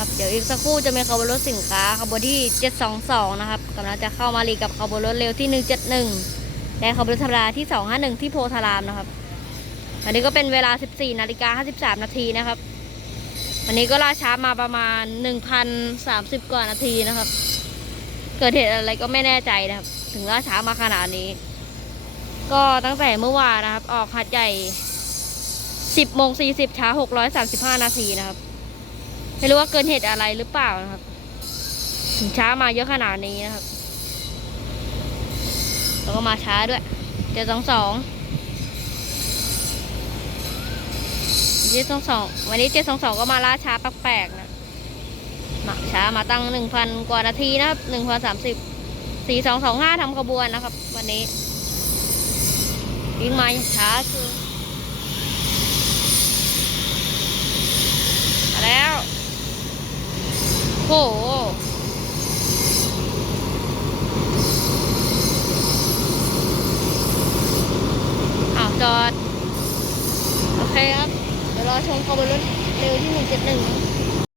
ครับ เดี๋ยวอีกสักครู่จะมีขบวนรถสินค้าขบวนที่ 722 นะครับกำลังจะเข้ามารีกับขบวนรถเร็วที่ 171 และขบวนรถธรรมดาที่ 251 ที่โพธารามนะครับ อันนี้ก็เป็นเวลา 14 นาฬิกา 53 นาทีนะครับ วันนี้ก็ล่าช้ามาประมาณ 1,030 กว่านาทีนะครับ เกิดเหตุอะไรก็ไม่แน่ใจนะครับ ถึงล่าช้ามาขนาดนี้ ก็ตั้งแต่เมื่อวานนะครับ ออกหัดใหญ่ 10โมง40ช้า635 นาทีนะครับ ไม่รู้ว่าเกินเหตุอะไรหรือเปล่านะครับ ถึงช้ามาเยอะขนาดนี้นะครับ แล้วก็มาช้าด้วยเจ็ดสองสองเจ็ดสองสองวันนี้เจ็ดสองสองก็มาล่าช้าแปลกๆนะมาช้ามาตั้งหนึ่งพันกว่านาทีนะครับหนึ่งพันสามสิบสี่สองสองห้าทำขบวนนะครับ วันนี้วิ่งมาช้าคือมาแล้ว โห อ้าวจอด โอเคครับ เดี๋ยวรอชมขบวนรถเร็วที่หนึ่งเจ็ดหนึ่ง